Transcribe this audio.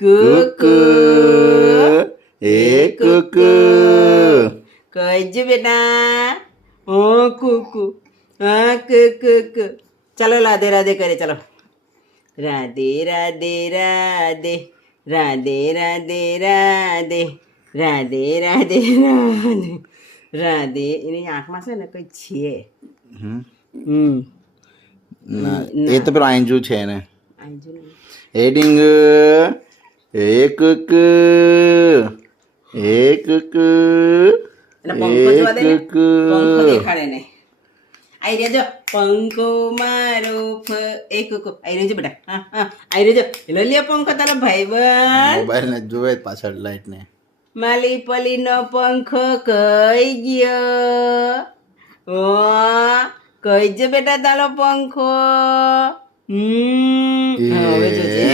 કુકુ એ કુકુ કહેજે બેટા ઓ કુકુ હા કુકુ ચલો રાધે રાધે કરે ચલો રાધે રાધે રાધે રાધે રાધે રાધે રાધે રાધે રાધે રાધે એની આંખમાં છે ને કંઈ છે ના એ તો પેલો આંજુ છે ને આંજુ નહીં. એ ડીંગ એ કુકુ એ કુકુ એને પંખો જોવા દે ને કુકુ પંખો દેખાડે ને આઈ રહ્યા જો પંખો મારો એ કુકુ આઈ રહ્યો છે બેટા હા હા આઈ રહ્યો છે એનો લે પંખો તારો ભાઈબંધ મોબાઈલ ને જોવે પાછળ લાઈટ ને માલી પલીનો પંખો કઈ ગયો ઓ કઈ છે બેટા તારો પંખો હવે જોજે